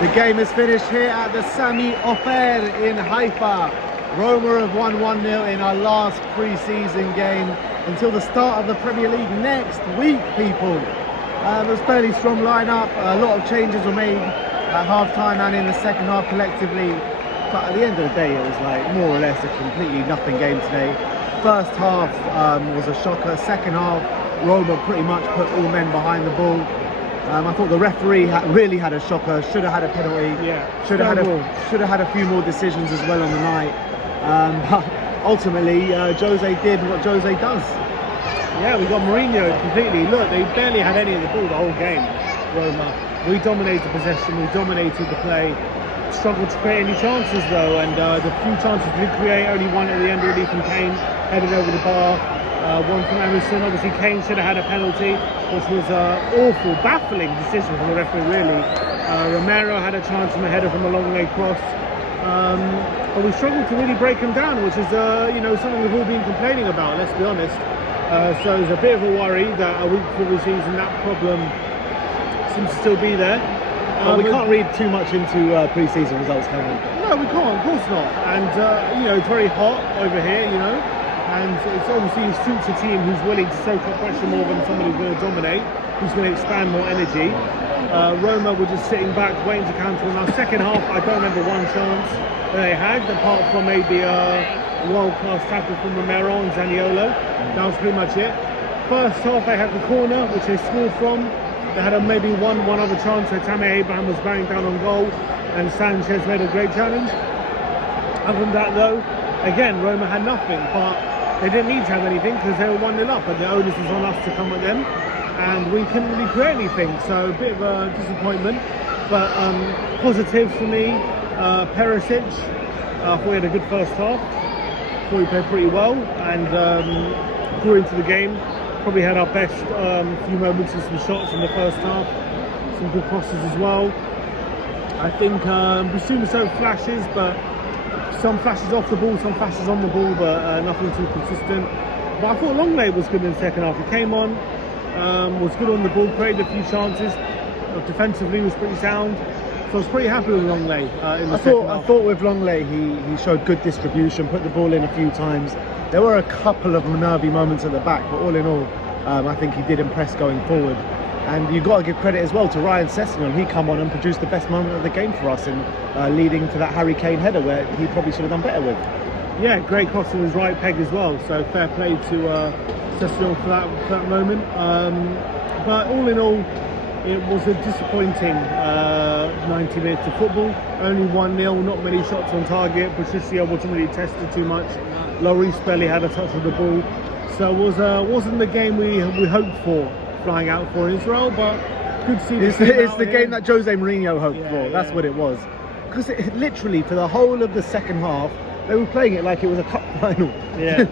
The game is finished here at the Sami Ofer in Haifa. Roma have won 1-0 in our last pre-season game until the start of the Premier League next week, people. It was a fairly strong lineup. A lot of changes were made at half-time and in the second half collectively. But at the end of the day, it was like more or less a completely nothing game today. First half was a shocker. Second half, Roma pretty much put all men behind the ball. I thought the referee really had a shocker. Should have had a penalty. Yeah. Should have had a few more decisions as well on the night. But ultimately, Jose did what Jose does. Yeah, we got Mourinho completely. Look, they barely had any of the ball the whole game. Roma. We dominated possession. We dominated the play. Struggled to create any chances though, and the few chances we did create, only one at the end really from Kane, headed over the bar. One from Emerson. Obviously Kane should have had a penalty, which was an awful, baffling decision from the referee really. Romero had a chance from a header from a long way cross. But we struggled to really break him down, which is something we've all been complaining about, let's be honest. So it's a bit of a worry that a week before the season that problem seems to still be there. But we can't read too much into pre-season results, can we? No, we can't, of course not. And it's very hot over here, and it's obviously suits a team who's willing to soak up pressure more than someone who's going to dominate, who's going to expand more energy. Roma were just sitting back, waiting to counter. In our second half, I don't remember one chance that they had, apart from maybe a world-class tackle from Romero and Zaniolo. That was pretty much it. First half, they had the corner, which they scored from. They had maybe one other chance where Tammy Abraham was banging down on goal, and Sanchez made a great challenge. Other than that, though, again, Roma had nothing, but they didn't need to have anything because they were 1-0 up, and the onus was on us to come at them, and we couldn't really create anything. So a bit of a disappointment, but positives for me. Perisic, I thought he had a good first half. Thought he played pretty well and grew into the game. Probably had our best few moments with some shots in the first half, some good crosses as well. I think Basuma showed flashes, but some flashes off the ball, some flashes on the ball, but nothing too consistent. But I thought Longley was good in the second half. He came on, was good on the ball, created a few chances. Defensively was pretty sound. So I was pretty happy with Longley in the second half. I thought with Longley he showed good distribution, put the ball in a few times. There were a couple of nervy moments at the back, but all in all, I think he did impress going forward. And you've got to give credit as well to Ryan Sessegnon. He come on and produced the best moment of the game for us, in leading to that Harry Kane header where he probably should have done better with. Yeah, great cross on his right peg as well. So fair play to Sessegnon for that moment. But all in all, it was a disappointing 90 minutes of football. Only 1-0, not many shots on target. Patricio wasn't really tested too much. Lloris barely had a touch of the ball. So it wasn't the game we hoped for, flying out for Israel, but could see it's the game that Jose Mourinho hoped for. That's what it was. Because literally for the whole of the second half, they were playing it like it was a cup final. Yeah.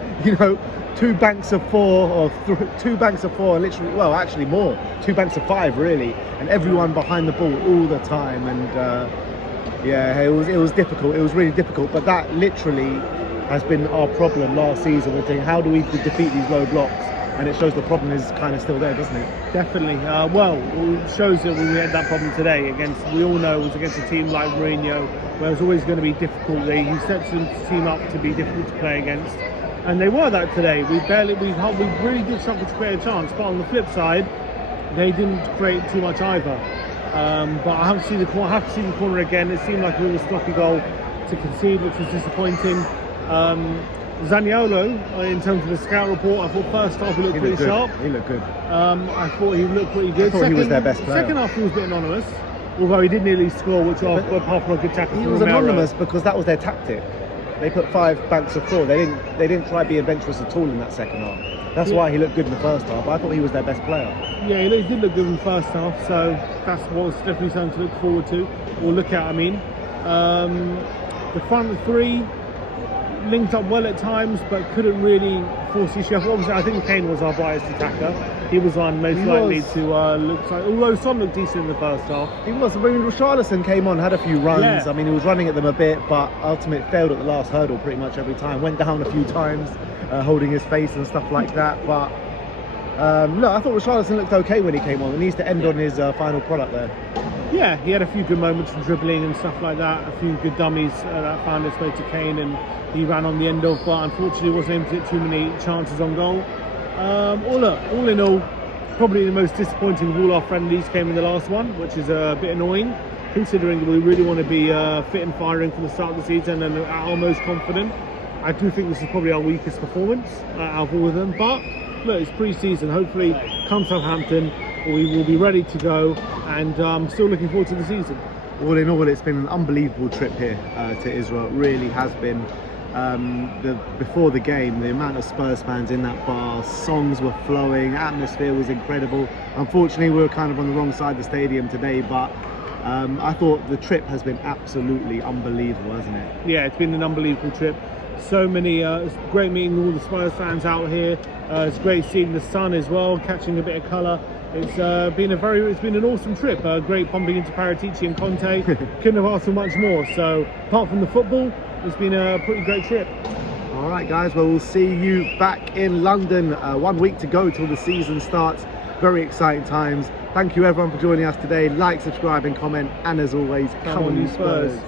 Two banks of four, literally, well, actually more, 2 banks of 5 really, and everyone behind the ball all the time. And it was difficult. It was really difficult. But that literally has been our problem last season. We're thinking, how do we defeat these low blocks? And it shows the problem is kind of still there, doesn't it? Definitely. It shows that we had that problem today against, we all know it was against a team like Mourinho, where it's always going to be difficult. He sets the team up to be difficult to play against. And they were that today. We really did struggle to create a chance. But on the flip side, they didn't create too much either. But I have to see the corner again. It seemed like a really sloppy goal to concede, which was disappointing. Zaniolo, in terms of the scout report, I thought first half he looked pretty sharp. He looked good. I thought he looked pretty good. I thought he was their best player. Second half he was a bit anonymous, although he did nearly score, which apart from a good tackle. He was anonymous because that was their tactic. They put 5 banks of 4. They didn't try to be adventurous at all in that second half. That's why he looked good in the first half. I thought he was their best player. Yeah, he did look good in the first half, so that's what's definitely something to look forward to, or look at. The front 3 linked up well at times, but couldn't really force issue. Obviously, I think Kane was our brightest attacker. He was on most likely to look like, although Son looked decent in the first half. He was. I mean, Richarlison came on, had a few runs. Yeah. I mean, he was running at them a bit, but ultimately failed at the last hurdle pretty much every time. Went down a few times, holding his face and stuff like that. But no, I thought Richarlison looked okay when he came on. He needs to end on his final product there. Yeah, he had a few good moments from dribbling and stuff like that, a few good dummies that found its way to Kane and he ran on the end of, but unfortunately wasn't able to get too many chances on goal. All in all, probably the most disappointing of all our friendlies came in the last one, which is a bit annoying, considering we really want to be fit and firing from the start of the season and at our most confident. I do think this is probably our weakest performance out of all of them, but look, it's pre-season. Hopefully come Southampton we will be ready to go, and I'm still looking forward to the season. All in all, it's been an unbelievable trip here to Israel. It really has been. Before the game, the amount of Spurs fans in that bar, songs were flowing, atmosphere was incredible. Unfortunately, we were kind of on the wrong side of the stadium today, but I thought the trip has been absolutely unbelievable, hasn't it? Yeah, it's been an unbelievable trip. So many, it's great meeting all the Spurs fans out here. It's great seeing the sun as well, catching a bit of colour. It's been an awesome trip. Great bumping into Paratici and Conte. Couldn't have asked for much more. So apart from the football, it's been a pretty great trip. All right, guys. Well, we'll see you back in London. 1 week to go till the season starts. Very exciting times. Thank you everyone for joining us today. Like, subscribe and comment. And as always, come on you Spurs.